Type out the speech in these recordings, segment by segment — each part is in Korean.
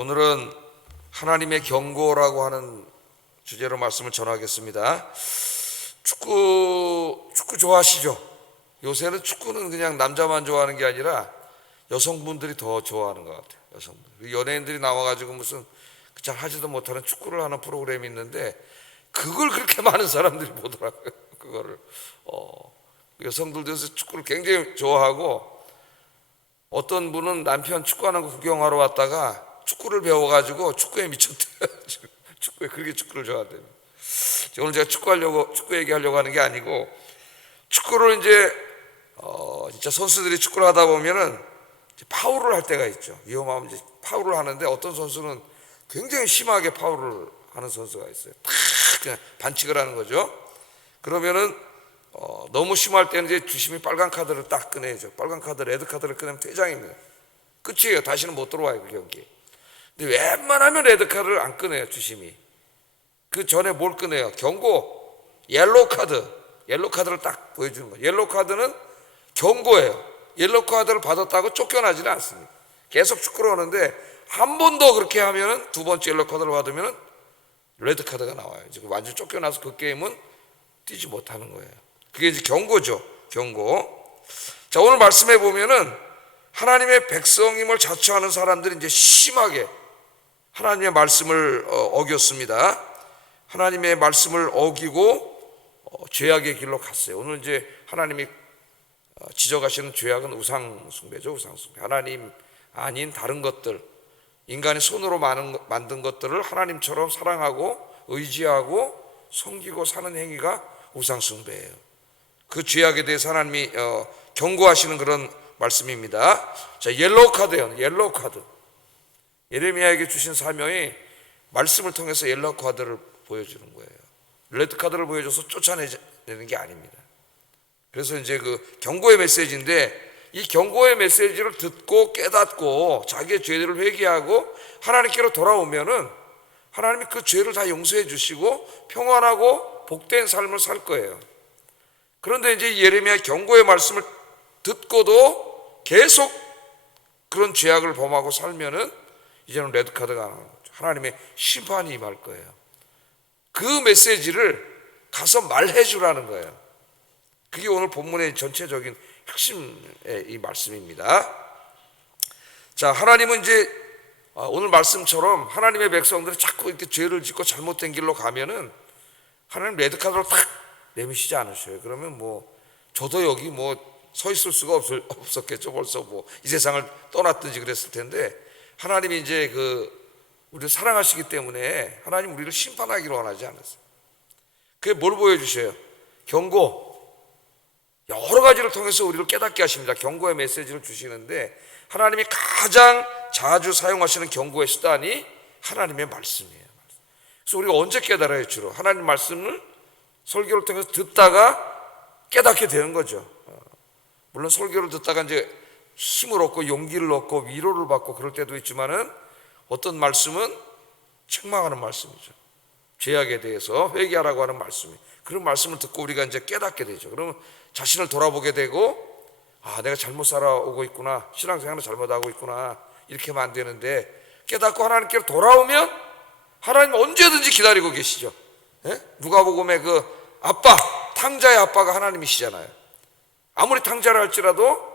오늘은 하나님의 경고라고 하는 주제로 말씀을 전하겠습니다. 축구 좋아하시죠? 요새는 축구는 그냥 남자만 좋아하는 게 아니라 여성분들이 더 좋아하는 것 같아요. 여성분. 연예인들이 나와가지고 무슨 잘 하지도 못하는 축구를 하는 프로그램이 있는데 그걸 그렇게 많은 사람들이 보더라고요. 그거를 여성들도 요새 축구를 굉장히 좋아하고, 어떤 분은 남편 축구하는 거 구경하러 왔다가 축구를 배워가지고 축구에 미쳤대요. 축구에 그렇게 축구를 좋아한대요. 오늘 제가 축구 얘기하려고 하는 게 아니고, 축구를 이제 진짜 선수들이 축구를 하다 보면은 이제 파울을 할 때가 있죠. 위험하면 이제 파울을 하는데, 어떤 선수는 굉장히 심하게 파울을 하는 선수가 있어요. 탁 그냥 반칙을 하는 거죠. 그러면은 너무 심할 때는 이제 주심이 빨간 카드를 딱 꺼내야죠. 빨간 카드, 레드 카드를 꺼내면 퇴장입니다. 끝이에요. 다시는 못 들어와요, 그 경기. 근데 웬만하면 레드 카드를 안 꺼내요, 주심이. 그 전에 뭘 꺼내요? 경고, 옐로우 카드를 딱 보여주는 거예요. 옐로우 카드는 경고예요. 옐로우 카드를 받았다고 쫓겨나지는 않습니다. 계속 축구를 하는데 한 번 더 그렇게 하면은, 두 번째 옐로우 카드를 받으면은 레드 카드가 나와요. 지금 완전 쫓겨나서 그 게임은 뛰지 못하는 거예요. 그게 이제 경고죠. 경고. 자, 오늘 말씀해 보면은 하나님의 백성임을 자처하는 사람들이 이제 심하게 하나님의 말씀을 어겼습니다. 하나님의 말씀을 어기고 죄악의 길로 갔어요. 오늘 이제 하나님이 지적하시는 죄악은 우상숭배죠. 우상숭배. 하나님 아닌 다른 것들, 인간이 손으로 만든 것들을 하나님처럼 사랑하고 의지하고 섬기고 사는 행위가 우상숭배예요. 그 죄악에 대해서 하나님이 경고하시는 그런 말씀입니다. 자, 옐로우 카드예요. 옐로우 카드. 예레미야에게 주신 사명이 말씀을 통해서 옐로우 카드를 보여주는 거예요. 레드 카드를 보여줘서 쫓아내는 게 아닙니다. 그래서 이제 그 경고의 메시지인데, 이 경고의 메시지를 듣고 깨닫고 자기의 죄들을 회개하고 하나님께로 돌아오면은 하나님이 그 죄를 다 용서해 주시고 평안하고 복된 삶을 살 거예요. 그런데 이제 예레미야 경고의 말씀을 듣고도 계속 그런 죄악을 범하고 살면은 이제는 레드카드가 나오는 거죠. 하나님의 심판이 임할 거예요. 그 메시지를 가서 말해 주라는 거예요. 그게 오늘 본문의 전체적인 핵심의 이 말씀입니다. 자, 하나님은 이제 오늘 말씀처럼 하나님의 백성들이 자꾸 이렇게 죄를 짓고 잘못된 길로 가면은 하나님 레드카드로 탁 내미시지 않으셔요. 그러면 저도 여기 서 있을 수가 없었겠죠. 벌써 이 세상을 떠났든지 그랬을 텐데, 하나님이 이제 우리를 사랑하시기 때문에 하나님 우리를 심판하기로 원하지 않았어요. 그게 뭘 보여주셔요? 경고. 여러 가지를 통해서 우리를 깨닫게 하십니다. 경고의 메시지를 주시는데, 하나님이 가장 자주 사용하시는 경고의 수단이 하나님의 말씀이에요. 그래서 우리가 언제 깨달아요? 주로 하나님 말씀을 설교를 통해서 듣다가 깨닫게 되는 거죠. 물론 설교를 듣다가 이제 힘을 얻고 용기를 얻고 위로를 받고 그럴 때도 있지만은, 어떤 말씀은 책망하는 말씀이죠. 죄악에 대해서 회개하라고 하는 말씀이, 그런 말씀을 듣고 우리가 이제 깨닫게 되죠. 그러면 자신을 돌아보게 되고, 내가 잘못 살아오고 있구나, 신앙생활을 잘못하고 있구나, 이렇게 하면 안 되는데, 깨닫고 하나님께로 돌아오면 하나님 언제든지 기다리고 계시죠. 누가복음의 탕자의 아빠가 하나님이시잖아요. 아무리 탕자를 할지라도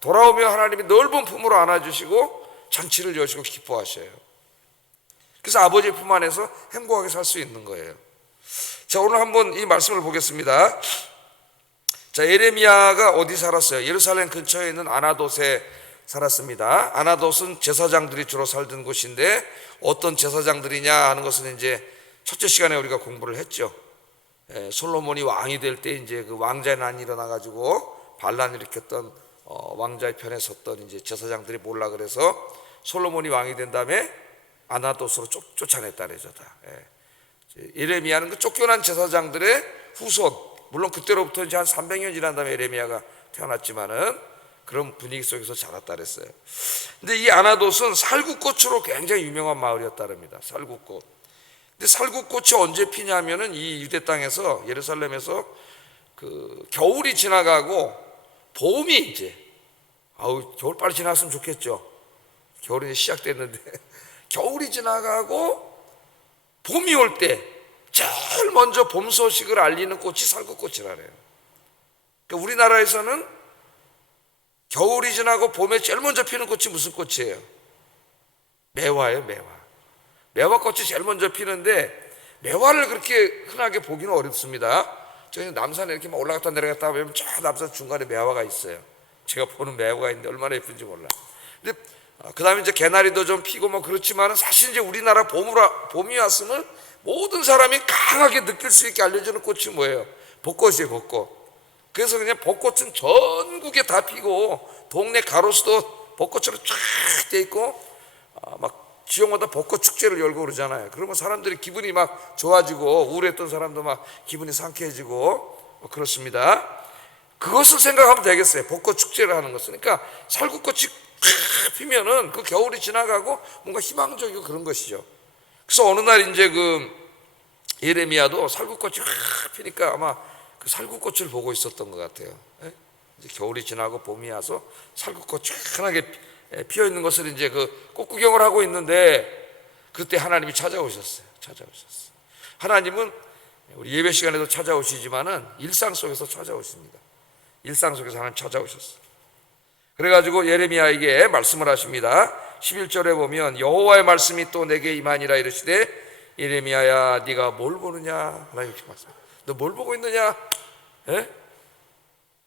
돌아오면 하나님이 넓은 품으로 안아주시고 잔치를 여시고 기뻐하셔요. 그래서 아버지의 품 안에서 행복하게 살 수 있는 거예요. 자, 오늘 한번 이 말씀을 보겠습니다. 자, 예레미야가 어디 살았어요? 예루살렘 근처에 있는 아나돗에 살았습니다. 아나돗은 제사장들이 주로 살던 곳인데, 어떤 제사장들이냐 하는 것은 이제 첫째 시간에 우리가 공부를 했죠. 솔로몬이 왕이 될 때 이제 그 왕자의 난이 일어나가지고 반란을 일으켰던 왕자의 편에 섰던 이제 제사장들이 몰라 그래서 솔로몬이 왕이 된 다음에 아나돗으로 쫓아냈다 그러죠. 예레미야는 그 쫓겨난 제사장들의 후손, 물론 그때로부터 이제 한 300년 지난 다음에 예레미야가 태어났지만은 그런 분위기 속에서 자랐다 그랬어요. 근데 이 아나돗은 살구꽃으로 굉장히 유명한 마을이었다 그럽니다. 살구꽃. 근데 살구꽃이 언제 피냐면은 이 유대 땅에서, 예루살렘에서 겨울이 지나가고 봄이 이제 겨울 빨리 지났으면 좋겠죠. 겨울이 시작됐는데 겨울이 지나가고 봄이 올 때 제일 먼저 봄 소식을 알리는 꽃이 살구꽃이라래요. 그러니까 우리나라에서는 겨울이 지나고 봄에 제일 먼저 피는 꽃이 무슨 꽃이에요? 매화예요. 매화꽃이 제일 먼저 피는데 매화를 그렇게 흔하게 보기는 어렵습니다. 저희 남산에 이렇게 막 올라갔다 내려갔다 하면 저 남산 중간에 매화가 있어요. 제가 보는 매화가 있는데 얼마나 예쁜지 몰라. 근데 그 다음에 이제 개나리도 좀 피고 뭐 그렇지만 사실 이제 우리나라 봄이 왔으면 모든 사람이 강하게 느낄 수 있게 알려주는 꽃이 뭐예요? 벚꽃이에요, 벚꽃. 그래서 그냥 벚꽃은 전국에 다 피고 동네 가로수도 벚꽃으로 쫙 돼 있고 막 지역마다 벚꽃 축제를 열고 그러잖아요. 그러면 사람들이 기분이 막 좋아지고 우울했던 사람도 막 기분이 상쾌해지고 그렇습니다. 그것을 생각하면 되겠어요. 벚꽃 축제를 하는 것은. 그러니까 살구꽃이 피면은 그 겨울이 지나가고 뭔가 희망적이고 그런 것이죠. 그래서 어느 날 이제 그 예레미야도 살구꽃이 피니까 아마 그 살구꽃을 보고 있었던 것 같아요. 이제 겨울이 지나고 봄이 와서 살구꽃이 환하게 피어 있는 것을 이제 그 꽃구경을 하고 있는데 그때 하나님이 찾아오셨어요. 하나님은 우리 예배 시간에도 찾아오시지만은 일상 속에서 찾아오십니다. 일상 속에서 하나님 찾아오셨어요. 그래가지고 예레미야에게 말씀을 하십니다. 11절에 보면 여호와의 말씀이 또 내게 임하니라 이르시되 예레미야야 네가 뭘 보느냐. 하나님 이렇게 말씀합니다. 너 뭘 보고 있느냐?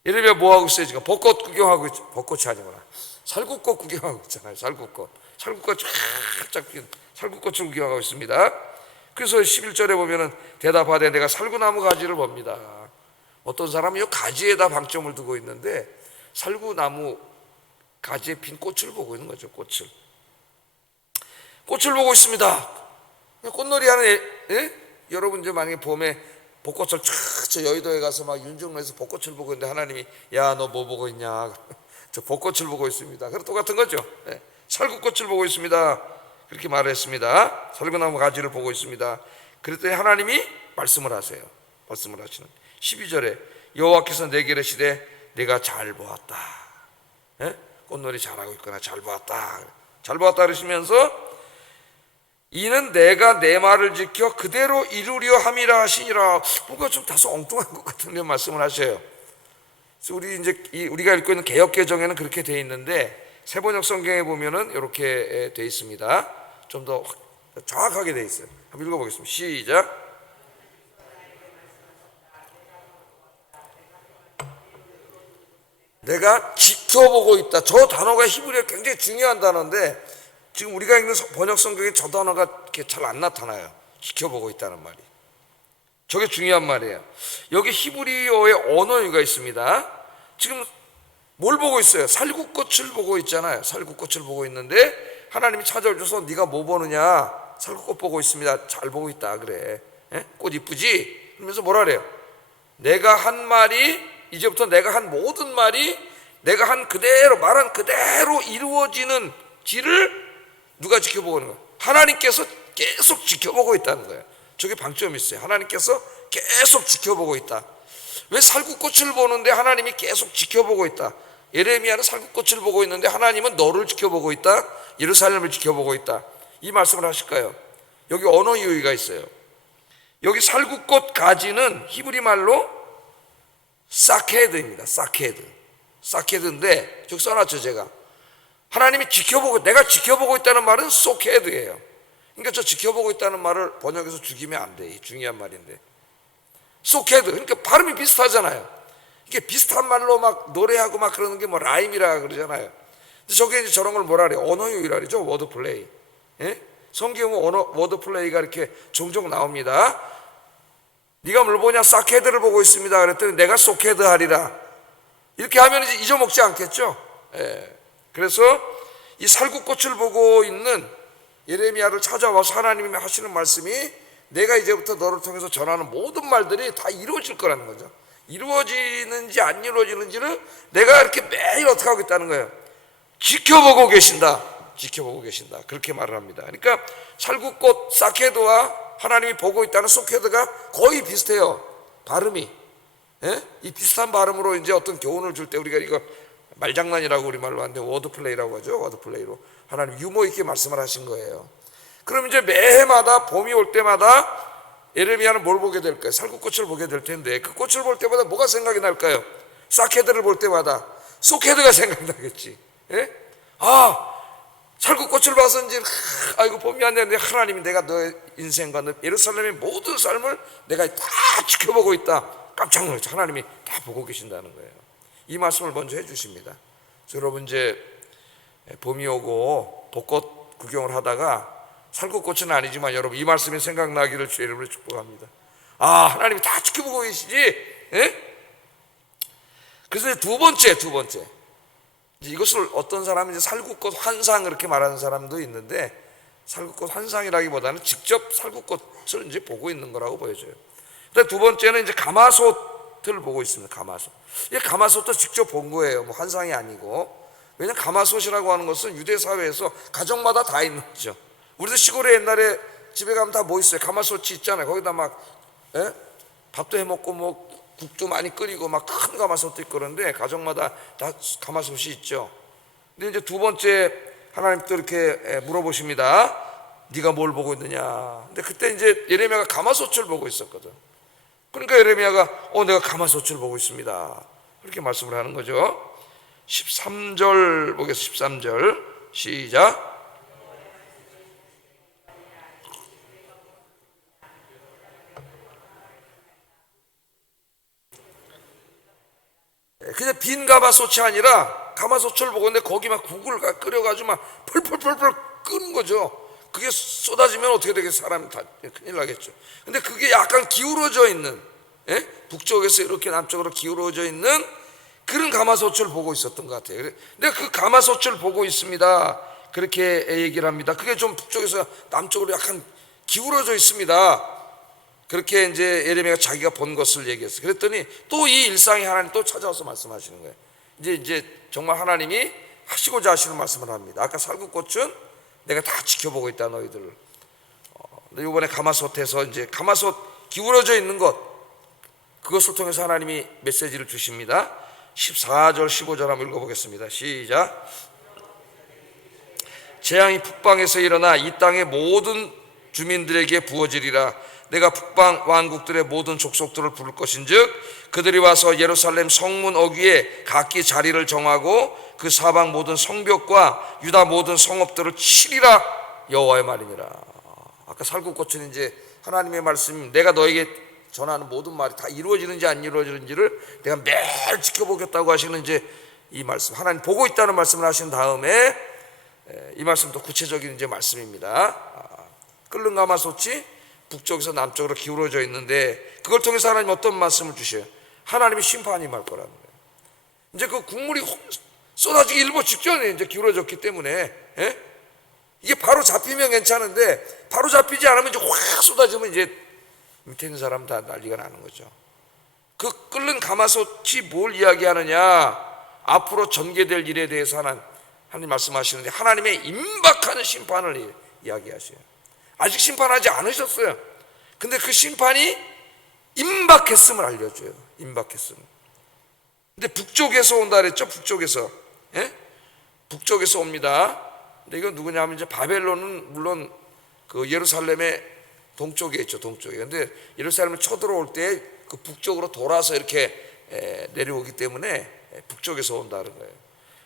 예레미야 뭐 하고 있어요? 지금 벚꽃 구경하고 있죠. 벚꽃이 아니구나. 살구꽃 구경하고 있잖아요. 살구꽃 쫙쫙 핀 살구꽃을 구경하고 있습니다. 그래서 11절에 보면은 대답하되 내가 살구나무 가지를 봅니다. 어떤 사람은 이 가지에다 방점을 두고 있는데 살구나무 가지에 핀 꽃을 보고 있는 거죠. 꽃을 보고 있습니다. 꽃놀이 하는 여러분 이제 만약에 봄에 벚꽃을 저 여의도에 가서 막 윤중로에서 벚꽃을 보고 있는데 하나님이 야 너 뭐 보고 있냐? 저 벚꽃을 보고 있습니다. 그럼 똑같은 거죠. 살구꽃을 보고 있습니다. 그렇게 말했습니다. 살구나무 가지를 보고 있습니다. 그랬더니 하나님이 말씀을 하세요. 말씀을 하시는 12절에 여호와께서 내게 이르시되 내가 잘 보았다. 꽃놀이 잘하고 있거나 잘 보았다 그러시면서 이는 내가 내 말을 지켜 그대로 이루려 함이라 하시니라. 뭔가 좀 다소 엉뚱한 것 같은 그런 말씀을 하셔요. 우리가 읽고 있는 개역 개정에는 그렇게 되어 있는데 세번역 성경에 보면은 이렇게 되어 있습니다. 좀 더 정확하게 되어 있어요. 한번 읽어보겠습니다. 시작. 내가 지켜보고 있다. 저 단어가 히브리어 굉장히 중요한 단어인데 지금 우리가 읽는 번역 성경에 저 단어가 이렇게 잘 안 나타나요. 지켜보고 있다는 말이. 저게 중요한 말이에요. 여기 히브리어의 언어유가 있습니다. 지금 뭘 보고 있어요? 살구꽃을 보고 있잖아요. 살구꽃을 보고 있는데 하나님이 찾아오셔서 네가 뭐 보느냐? 살구꽃 보고 있습니다. 잘 보고 있다 그래. 꽃 이쁘지? 그러면서 뭐라 그래요? 내가 한 말이 이제부터 내가 한 모든 말이 내가 한 그대로 말한 그대로 이루어지는 지를 누가 지켜보고 있는 거예요? 하나님께서 계속 지켜보고 있다는 거예요. 저게 방점이 있어요. 하나님께서 계속 지켜보고 있다. 왜 살구꽃을 보는데 하나님이 계속 지켜보고 있다? 예레미야는 살구꽃을 보고 있는데 하나님은 너를 지켜보고 있다. 예루살렘을 지켜보고 있다. 이 말씀을 하실까요? 여기 언어 유의가 있어요. 여기 살구꽃 가지는 히브리 말로 사케드입니다. 사케드인데 저기 써놨죠 제가. 하나님이 내가 지켜보고 있다는 말은 소케드예요. 그러니까 저 지켜보고 있다는 말을 번역해서 죽이면 안 돼. 이 중요한 말인데. 소케드. 그러니까 발음이 비슷하잖아요. 이게 비슷한 말로 막 노래하고 막 그러는 게 뭐 라임이라 그러잖아요. 근데 저게 이제 저런 걸 뭐라 그래요? 언어유희라 그러죠. 워드 플레이. 성경은 워드 플레이가 이렇게 종종 나옵니다. 네가 뭘 보냐? 사케드를 보고 있습니다. 그랬더니 내가 소케드 하리라. 이렇게 하면 이제 잊어먹지 않겠죠. 그래서 이 살구꽃을 보고 있는 예레미야를 찾아와서 하나님이 하시는 말씀이 내가 이제부터 너를 통해서 전하는 모든 말들이 다 이루어질 거라는 거죠. 이루어지는지 안 이루어지는지를 내가 이렇게 매일 어떻게 하고 있다는 거예요? 지켜보고 계신다. 그렇게 말을 합니다. 그러니까 살구꽃 사케드와 하나님이 보고 있다는 소케드가 거의 비슷해요. 발음이. 이 비슷한 발음으로 이제 어떤 교훈을 줄 때 우리가 이거 말장난이라고 우리 말로 하는데 워드플레이라고 하죠. 워드플레이로 하나님 유머 있게 말씀을 하신 거예요. 그럼 이제 매해마다 봄이 올 때마다 예레미야는 뭘 보게 될까요? 살구꽃을 보게 될 텐데, 그 꽃을 볼 때마다 뭐가 생각이 날까요? 사케드를 볼 때마다 소케드가 생각나겠지. 예? 살구꽃을 봐서인지 아이고 봄이 왔는데 하나님이 내가 너의 인생과 너 예루살렘의 모든 삶을 내가 다 지켜보고 있다. 깜짝 놀랐죠. 하나님이 다 보고 계신다는 거예요. 이 말씀을 먼저 해주십니다. 여러분 이제 봄이 오고 벚꽃 구경을 하다가 살구꽃은 아니지만 여러분 이 말씀이 생각나기를 주의 이름으로 축복합니다. 하나님이 다 지켜보고 계시지. 예? 그래서 두 번째 이것을 어떤 사람은 이제 살구꽃 환상 그렇게 말하는 사람도 있는데, 살구꽃 환상이라기보다는 직접 살구꽃을 이제 보고 있는 거라고 보여져요. 근데 두 번째는 이제 가마솥을 보고 있습니다. 가마솥. 이 가마솥도 직접 본 거예요. 뭐 환상이 아니고. 왜냐하면 가마솥이라고 하는 것은 유대 사회에서 가정마다 다 있는 거죠. 우리도 시골에 옛날에 집에 가면 다 뭐 있어요? 가마솥이 있잖아요. 거기다 막 밥도 해 먹고 뭐 국도 많이 끓이고 막 큰 가마솥도 있고 그런데 가정마다 다 가마솥이 있죠. 근데 이제 두 번째 하나님 또 이렇게 물어보십니다. 네가 뭘 보고 있느냐? 근데 그때 이제 예레미야가 가마솥을 보고 있었거든. 그러니까 예레미야가 내가 가마솥을 보고 있습니다. 이렇게 말씀을 하는 거죠. 13절 보겠습니다. 13절 시작. 그냥 빈 가마솥이 아니라 가마솥을 보고 있는데 거기 막 국을 끓여가지고 막 펄펄펄펄 끄는 거죠. 그게 쏟아지면 어떻게 되겠어요? 사람이 다 큰일 나겠죠. 근데 그게 약간 기울어져 있는, 북쪽에서 이렇게 남쪽으로 기울어져 있는 그런 가마솥을 보고 있었던 것 같아요. 근데 그 가마솥을 보고 있습니다. 그렇게 얘기를 합니다. 그게 좀 북쪽에서 남쪽으로 약간 기울어져 있습니다. 그렇게 이제 예레미야가 자기가 본 것을 얘기했어요. 그랬더니 또 이 일상이 하나님 또 찾아와서 말씀하시는 거예요. 이제 정말 하나님이 하시고자 하시는 말씀을 합니다. 아까 살구꽃은 내가 다 지켜보고 있다 너희들. 이번에 가마솥에서 이제 가마솥 기울어져 있는 것, 그것을 통해서 하나님이 메시지를 주십니다. 14절 15절 한번 읽어보겠습니다. 시작. 재앙이 북방에서 일어나 이 땅의 모든 주민들에게 부어지리라. 내가 북방 왕국들의 모든 족속들을 부를 것인즉 그들이 와서 예루살렘 성문 어귀에 각기 자리를 정하고 그 사방 모든 성벽과 유다 모든 성읍들을 치리라. 여호와의 말이니라. 아까 살구꽃은 이제 하나님의 말씀, 내가 너에게 전하는 모든 말이 다 이루어지는지 안 이루어지는지를 내가 매일 지켜보겠다고 하시는 이제 이 말씀, 하나님 보고 있다는 말씀을 하신 다음에 이 말씀도 구체적인 이제 말씀입니다. 끓는 가마솥이 북쪽에서 남쪽으로 기울어져 있는데 그걸 통해서 하나님 어떤 말씀을 주셔요? 하나님의 심판이 임할 거라는 거예요. 이제 그 국물이 쏟아지기 일보 직전에 이제 기울어졌기 때문에, 이게 바로 잡히면 괜찮은데 바로 잡히지 않으면 이제 확 쏟아지면 이제 밑에 있는 사람 다 난리가 나는 거죠. 그 끓는 가마솥이 뭘 이야기하느냐? 앞으로 전개될 일에 대해서 하나님 말씀하시는데 하나님의 임박하는 심판을 이야기하셔요. 아직 심판하지 않으셨어요. 근데 그 심판이 임박했음을 알려줘요. 임박했음. 근데 북쪽에서 온다 그랬죠. 북쪽에서. 북쪽에서 옵니다. 근데 이건 누구냐면 이제 바벨론은 물론 그 예루살렘의 동쪽에 있죠. 동쪽에. 근데 예루살렘을 쳐들어올 때 그 북쪽으로 돌아서 이렇게 내려오기 때문에 북쪽에서 온다는 거예요.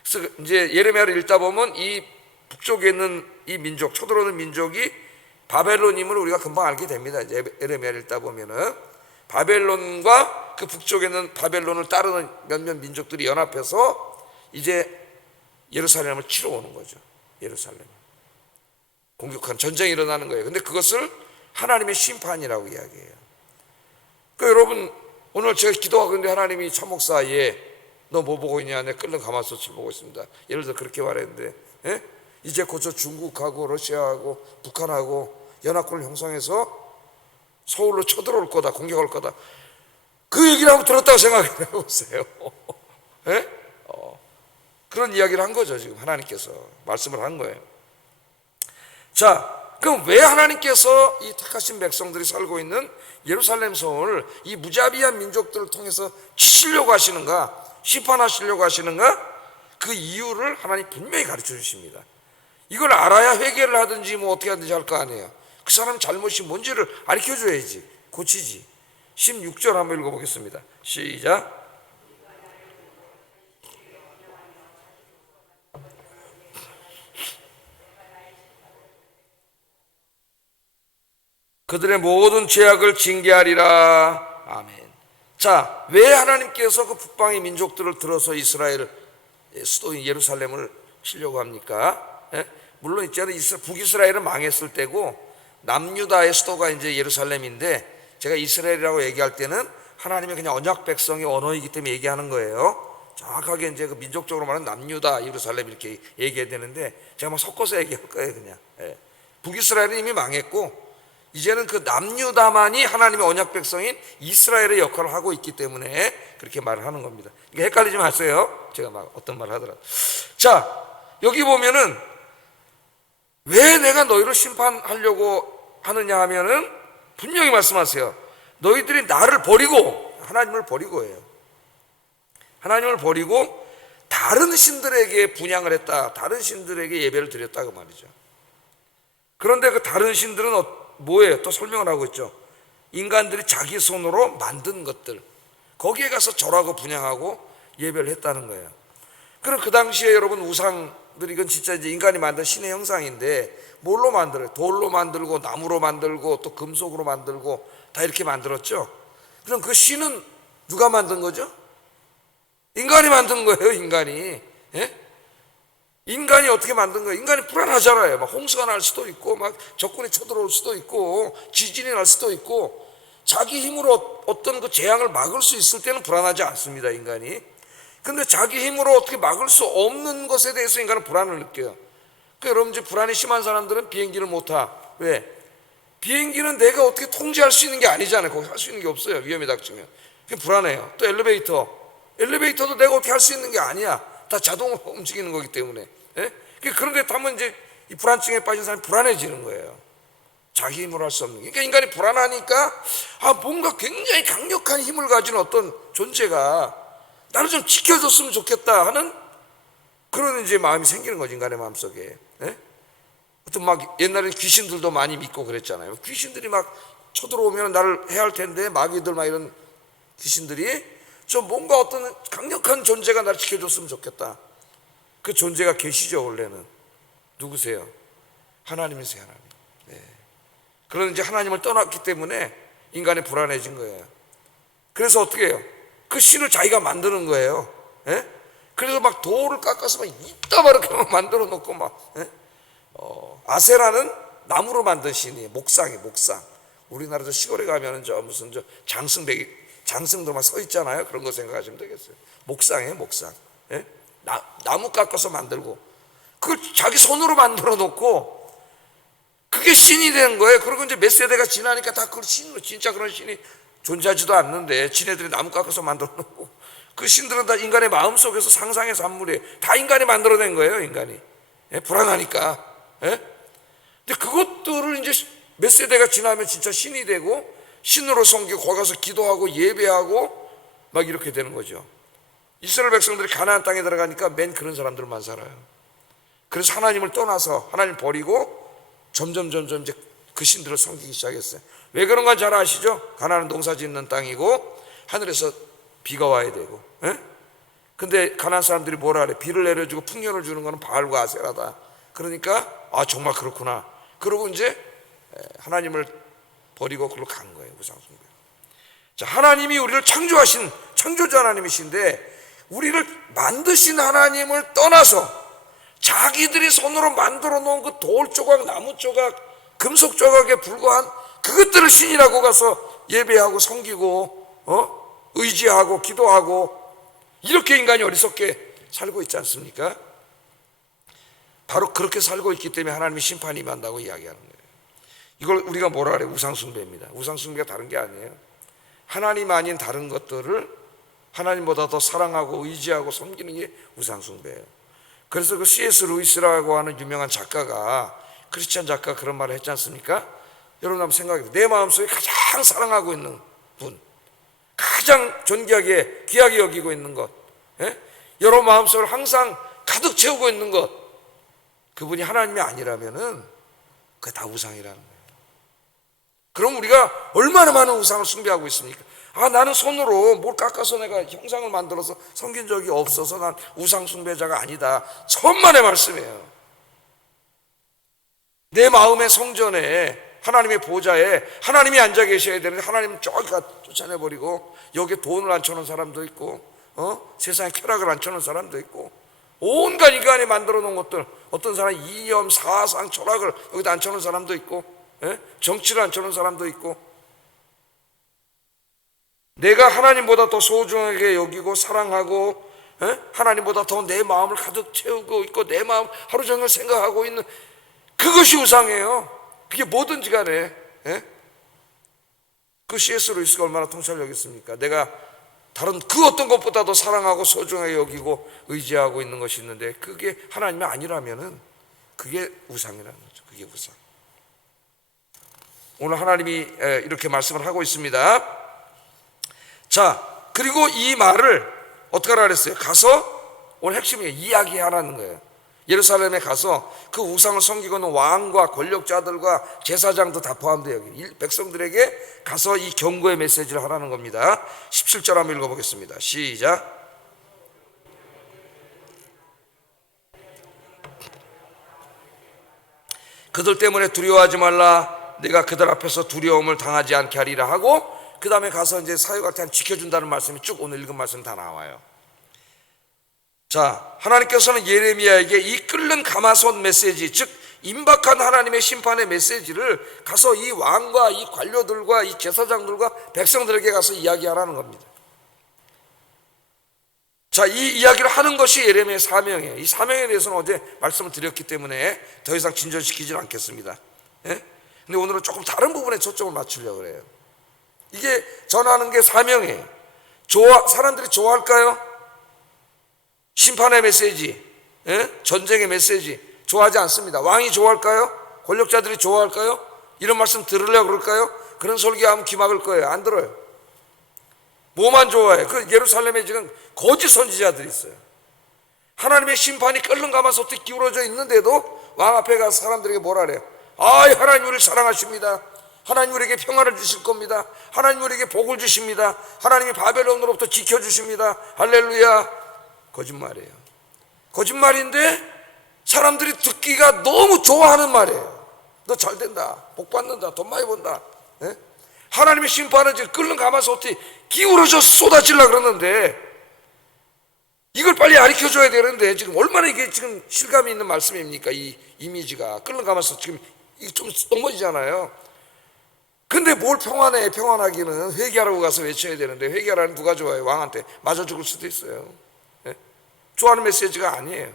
그래서 이제 예레미야를 읽다 보면 이 북쪽에 있는 이 민족, 쳐들어오는 민족이 바벨론임을 우리가 금방 알게 됩니다. 이제 예레미야를 읽다 보면은 바벨론과 그 북쪽에 있는 바벨론을 따르는 몇몇 민족들이 연합해서 이제 예루살렘을 치러 오는 거죠. 예루살렘 공격한 전쟁이 일어나는 거예요. 근데 그것을 하나님의 심판이라고 이야기해요. 그러니까 여러분 오늘 제가 기도하고 있는데 하나님이 참목사에 너 뭐 보고 있냐? 내가 끓는 가마솥을 보고 있습니다. 예를 들어 그렇게 말했는데, 이제 곧 저 중국하고 러시아하고 북한하고 연합군을 형성해서 서울로 쳐들어올 거다, 공격할 거다. 그 얘기를 한번 들었다고 생각해 보세요. 그런 이야기를 한 거죠. 지금 하나님께서 말씀을 한 거예요. 자, 그럼 왜 하나님께서 이 택하신 백성들이 살고 있는 예루살렘 성을 이 무자비한 민족들을 통해서 치시려고 하시는가, 심판하시려고 하시는가? 그 이유를 하나님 분명히 가르쳐 주십니다. 이걸 알아야 회개를 하든지 뭐 어떻게 하든지 할 거 아니에요. 그 사람 잘못이 뭔지를 가르쳐줘야지, 고치지. 16절 한번 읽어보겠습니다. 시작. 그들의 모든 죄악을 징계하리라. 아멘. 자, 왜 하나님께서 그 북방의 민족들을 들어서 이스라엘 수도인 예루살렘을 치려고 합니까? 예? 물론 있잖아요. 북이스라엘은 망했을 때고 남유다의 수도가 이제 예루살렘인데, 제가 이스라엘이라고 얘기할 때는 하나님의 그냥 언약 백성의 언어이기 때문에 얘기하는 거예요. 정확하게 이제 그 민족적으로 말하면 남유다, 예루살렘 이렇게 얘기해야 되는데 제가 막 섞어서 얘기할 거예요, 그냥. 예. 북이스라엘은 이미 망했고 이제는 그 남유다만이 하나님의 언약 백성인 이스라엘의 역할을 하고 있기 때문에 그렇게 말을 하는 겁니다. 이게 헷갈리지 마세요. 제가 막 어떤 말을 하더라도. 자, 여기 보면은 왜 내가 너희를 심판하려고 하느냐 하면은 분명히 말씀하세요. 너희들이 나를 버리고, 하나님을 버리고예요. 하나님을 버리고 다른 신들에게 분향을 했다, 다른 신들에게 예배를 드렸다 그 말이죠. 그런데 그 다른 신들은 뭐예요? 또 설명을 하고 있죠. 인간들이 자기 손으로 만든 것들, 거기에 가서 절하고 분향하고 예배를 했다는 거예요. 그럼 그 당시에 여러분 우상들이, 이건 진짜 이제 인간이 만든 신의 형상인데 뭘로 만들어요? 돌로 만들고 나무로 만들고 또 금속으로 만들고 다 이렇게 만들었죠. 그럼 그 신은 누가 만든 거죠? 인간이 만든 거예요. 인간이. 예? 인간이 어떻게 만든 거예요? 인간이 불안하잖아요. 막 홍수가 날 수도 있고 막 적군이 쳐들어올 수도 있고 지진이 날 수도 있고, 자기 힘으로 어떤 그 재앙을 막을 수 있을 때는 불안하지 않습니다, 인간이. 근데 자기 힘으로 어떻게 막을 수 없는 것에 대해서 인간은 불안을 느껴요. 그러니까 여러분, 이제 불안이 심한 사람들은 비행기를 못 타. 왜? 비행기는 내가 어떻게 통제할 수 있는 게 아니잖아요. 거기 할 수 있는 게 없어요, 위험이 닥치면. 그게 불안해요. 또 엘리베이터도 내가 어떻게 할 수 있는 게 아니야. 다 자동으로 움직이는 거기 때문에. 예? 그런데 타면 이제 이 불안증에 빠진 사람이 불안해지는 거예요. 자기 힘으로 할 수 없는 게. 그러니까 인간이 불안하니까 뭔가 굉장히 강력한 힘을 가진 어떤 존재가 나를 좀 지켜줬으면 좋겠다 하는 그런 이제 마음이 생기는 거지, 인간의 마음속에. 예? 어떤 막 옛날에 귀신들도 많이 믿고 그랬잖아요. 귀신들이 막 쳐들어오면 나를 해야 할 텐데, 마귀들 막 이런 귀신들이 좀 뭔가 어떤 강력한 존재가 나를 지켜줬으면 좋겠다. 그 존재가 계시죠, 원래는. 누구세요? 하나님이세요, 하나님. 네. 그런 이제 하나님을 떠났기 때문에 인간이 불안해진 거예요. 그래서 어떻게 해요? 그 신을 자기가 만드는 거예요. 예? 그래서 막 돌을 깎아서 막 이따바르게 만들어 놓고 막. 예? 아세라는 나무로 만든 신이에요. 목상이에요, 목상. 우리나라도 시골에 가면은 무슨 장승들만 서 있잖아요. 그런 거 생각하시면 되겠어요. 목상이에요, 목상. 예? 나무 깎아서 만들고 그걸 자기 손으로 만들어 놓고 그게 신이 된 거예요. 그리고 이제 몇 세대가 지나니까 다 그 신으로, 진짜 그런 신이 존재하지도 않는데 지네들이 나무 깎아서 만들어 놓고, 그 신들은 다 인간의 마음속에서 상상의 산물이에요. 다 인간이 만들어낸 거예요, 인간이. 예? 불안하니까. 예? 근데 그것들을 이제 몇 세대가 지나면 진짜 신이 되고 신으로 섬기고 거기 가서 기도하고 예배하고 막 이렇게 되는 거죠. 이스라엘 백성들이 가나안 땅에 들어가니까 맨 그런 사람들만 살아요. 그래서 하나님을 떠나서 하나님 버리고 점점 이제 그 신들을 섬기기 시작했어요. 왜 그런 건 잘 아시죠? 가나안은 농사 짓는 땅이고 하늘에서 비가 와야 되고. 예? 근데 가나안 사람들이 뭐라 그래? 비를 내려주고 풍년을 주는 거는 바알과 아세라다. 그러니까 정말 그렇구나. 그러고 이제 하나님을 버리고 그걸로 간 거예요, 우상숭배. 자, 하나님이 우리를 창조하신 창조자 하나님이신데 우리를 만드신 하나님을 떠나서 자기들이 손으로 만들어 놓은 그 돌 조각, 나무 조각, 금속 조각에 불과한 그것들을 신이라고 가서 예배하고 섬기고 의지하고 기도하고, 이렇게 인간이 어리석게 살고 있지 않습니까? 바로 그렇게 살고 있기 때문에 하나님이 심판이 임한다고 이야기하는 거예요. 이걸 우리가 뭐라 그래요? 우상숭배입니다. 우상숭배가 다른 게 아니에요. 하나님 아닌 다른 것들을 하나님보다 더 사랑하고 의지하고 섬기는 게 우상숭배예요. 그래서 그 C.S. 루이스라고 하는 유명한 작가가, 크리스찬 작가, 그런 말을 했지 않습니까? 여러분 한번 생각해보세요. 내 마음속에 가장 사랑하고 있는 분, 가장 존귀하게 귀하게 여기고 있는 것, 예? 여러분 마음속을 항상 가득 채우고 있는 것, 그분이 하나님이 아니라면은 그게 다 우상이라는 거예요. 그럼 우리가 얼마나 많은 우상을 숭배하고 있습니까? 나는 손으로 뭘 깎아서 내가 형상을 만들어서 섬긴 적이 없어서 난 우상 숭배자가 아니다. 천만의 말씀이에요. 내 마음의 성전에, 하나님의 보좌에 하나님이 앉아 계셔야 되는데 하나님은 저기 쫓아내버리고 여기에 돈을 앉혀놓은 사람도 있고 세상에 쾌락을 앉혀놓은 사람도 있고 온갖 인간이 만들어 놓은 것들, 어떤 사람은 이념, 사상, 철학을 여기다 앉혀놓은 사람도 있고 정치를 앉혀놓은 사람도 있고, 내가 하나님보다 더 소중하게 여기고 사랑하고 하나님보다 더 내 마음을 가득 채우고 있고 내 마음 하루 종일 생각하고 있는 그것이 우상이에요. 그게 뭐든지 간에. 그 C.S. 루이스가 얼마나 통찰력 있습니까? 내가 다른 그 어떤 것보다도 사랑하고 소중하게 여기고 의지하고 있는 것이 있는데 그게 하나님이 아니라면은 그게 우상이라는 거죠. 그게 우상. 오늘 하나님이 이렇게 말씀을 하고 있습니다. 자, 그리고 이 말을 어떻게 하라 그랬어요? 가서, 오늘 핵심이 이야기하라는 거예요. 예루살렘에 가서 그 우상을 섬기고 있는 왕과 권력자들과 제사장도 다 포함돼요. 백성들에게 가서 이 경고의 메시지를 하라는 겁니다. 17절 한번 읽어보겠습니다. 시작. 그들 때문에 두려워하지 말라. 내가 그들 앞에서 두려움을 당하지 않게 하리라 하고, 그 다음에 가서 이제 사역할 지켜준다는 말씀이 쭉 오늘 읽은 말씀 다 나와요. 자, 하나님께서는 예레미야에게 이 끓는 가마솥 메시지, 즉 임박한 하나님의 심판의 메시지를 가서 이 왕과 이 관료들과 이 제사장들과 백성들에게 가서 이야기하라는 겁니다. 자, 이 이야기를 하는 것이 예레미야의 사명이에요. 이 사명에 대해서는 어제 말씀을 드렸기 때문에 더 이상 진전시키지는 않겠습니다. 근데 오늘은 조금 다른 부분에 초점을 맞추려고 그래요. 이게 전하는 게 사명이에요. 사람들이 좋아할까요? 심판의 메시지, 전쟁의 메시지 좋아하지 않습니다. 왕이 좋아할까요? 권력자들이 좋아할까요? 이런 말씀 들으려고 그럴까요? 그런 설교하면 귀 막을 거예요. 안 들어요. 뭐만 좋아해? 그 예루살렘에 지금 거짓 선지자들이 있어요. 하나님의 심판이 끓는 가마솥에 기울어져 있는데도 왕 앞에 가서 사람들에게 뭐라 그래요? 하나님 우리를 사랑하십니다. 하나님 우리에게 평화를 주실 겁니다. 하나님 우리에게 복을 주십니다. 하나님이 바벨론으로부터 지켜주십니다. 할렐루야. 거짓말이에요. 거짓말인데 사람들이 듣기가 너무 좋아하는 말이에요. 너 잘 된다, 복 받는다, 돈 많이 번다. 하나님의 심판은 지금 끓는 가마솥이 기울어져 쏟아지려고 그러는데 이걸 빨리 가르쳐줘야 되는데 지금 얼마나 이게 지금 실감이 있는 말씀입니까? 이 이미지가 끓는 가마솥 지금 좀 넘어지잖아요. 근데 뭘 평안해? 평안하기는 회개하라고 가서 외쳐야 되는데 회개하라는 누가 좋아해요? 왕한테 맞아 죽을 수도 있어요. 좋아하는 메시지가 아니에요.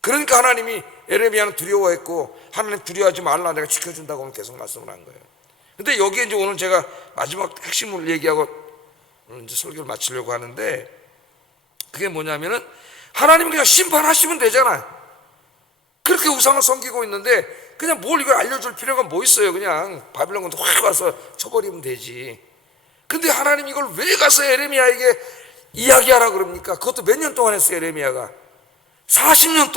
그러니까 하나님이 예레미야는 두려워했고 하나님 두려워하지 말라, 내가 지켜준다고 오늘 계속 말씀을 한 거예요. 근데 여기에 이제 오늘 제가 마지막 핵심을 얘기하고 오늘 이제 설교를 마치려고 하는데 그게 뭐냐면은 하나님은 그냥 심판하시면 되잖아요. 그렇게 우상을 섬기고 있는데 그냥 뭘 이걸 알려줄 필요가 뭐 있어요. 그냥 바빌론 군대 확 와서 쳐버리면 되지. 근데 하나님 이걸 왜 가서 예레미야에게 이야기하라 그럽니까? 그것도 몇 년 동안 했어요. 예레미야가 40년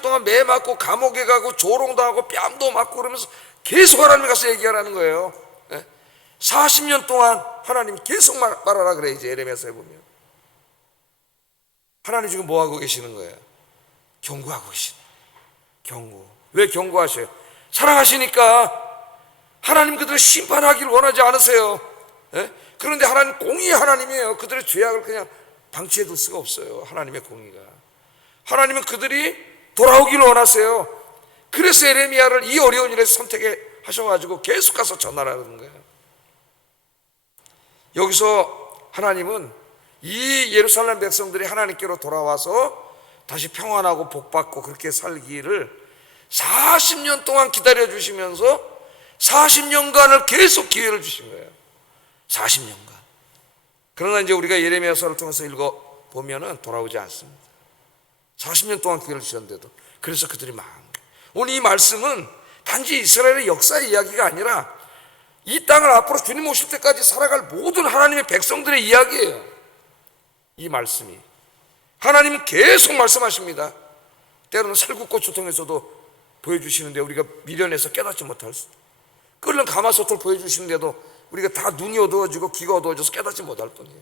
동안 매 맞고 감옥에 가고 조롱당하고 뺨도 맞고 그러면서 계속 하나님이 가서 얘기하라는 거예요. 40년 동안 하나님이 계속 말하라 그래. 이제 예레미야서에 보면 하나님 지금 뭐 하고 계시는 거예요? 경고하고 계시는 거예요. 경고. 왜 경고하셔요? 사랑하시니까. 하나님 그들을 심판하기를 원하지 않으세요. 그런데 하나님 공의의 하나님이에요. 그들의 죄악을 그냥 방치해 둘 수가 없어요. 하나님의 공의가. 하나님은 그들이 돌아오기를 원하세요. 그래서 예레미야를 이 어려운 일에 선택해 하셔가지고 계속 가서 전하라는 거예요. 여기서 하나님은 이 예루살렘 백성들이 하나님께로 돌아와서 다시 평안하고 복받고 그렇게 살기를 40년 동안 기다려 주시면서 40년간을 계속 기회를 주신 거예요. 40년간. 그러나 이제 우리가 예레미야서를 통해서 읽어보면은 돌아오지 않습니다. 40년 동안 기회를 주셨는데도. 그래서 그들이 망한 거예요. 오늘 이 말씀은 단지 이스라엘의 역사의 이야기가 아니라 이 땅을 앞으로 주님 오실 때까지 살아갈 모든 하나님의 백성들의 이야기예요. 이 말씀이. 하나님은 계속 말씀하십니다. 때로는 살구꽃을 통해서도 보여주시는데 우리가 미련해서 깨닫지 못할 수, 끓는 가마솥을 보여주시는데도 우리가 다 눈이 어두워지고 귀가 어두워져서 깨닫지 못할 뿐이에요.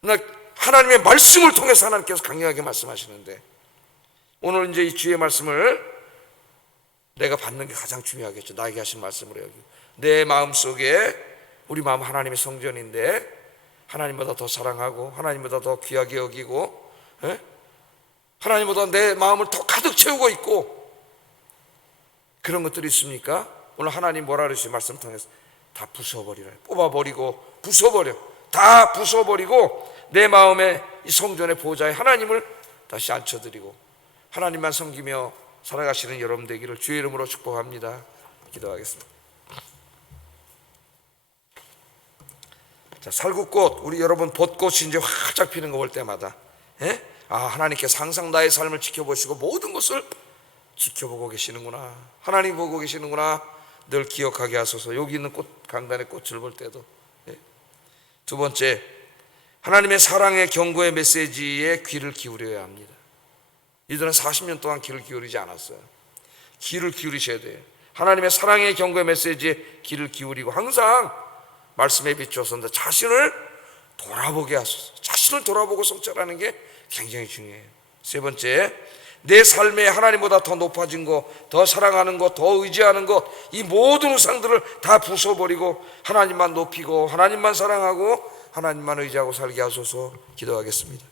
그러나 하나님의 말씀을 통해서 하나님께서 강력하게 말씀하시는데, 오늘 이제 이 주의 말씀을 내가 받는 게 가장 중요하겠죠. 나에게 하신 말씀을 여기고, 내 마음속에, 우리 마음 하나님의 성전인데 하나님보다 더 사랑하고 하나님보다 더 귀하게 여기고, 하나님보다 내 마음을 더 가득 채우고 있고, 그런 것들이 있습니까? 오늘 하나님 뭐라 그러시 말씀 통해서 다 부숴버리라, 뽑아버리고 부숴버려, 다 부숴버리고 내 마음의 이 성전의 보좌에 하나님을 다시 앉혀드리고 하나님만 섬기며 살아가시는 여러분 되기를 주의 이름으로 축복합니다. 기도하겠습니다. 자, 살구꽃, 우리 여러분 벚꽃이 이제 활짝 피는 거 볼 때마다 하나님께서 항상 나의 삶을 지켜보시고 모든 것을 지켜보고 계시는구나, 하나님 보고 계시는구나, 늘 기억하게 하소서. 여기 있는 꽃, 강단의 꽃을 볼 때도. 두 번째, 하나님의 사랑의 경고의 메시지에 귀를 기울여야 합니다. 이들은 40년 동안 귀를 기울이지 않았어요. 귀를 기울이셔야 돼요. 하나님의 사랑의 경고의 메시지에 귀를 기울이고 항상 말씀에 비추어서 자신을 돌아보게 하소서. 자신을 돌아보고 성찰하는 게 굉장히 중요해요. 세 번째, 내 삶에 하나님보다 더 높아진 것, 더 사랑하는 것, 더 의지하는 것, 이 모든 우상들을 다 부숴버리고 하나님만 높이고 하나님만 사랑하고 하나님만 의지하고 살게 하소서. 기도하겠습니다.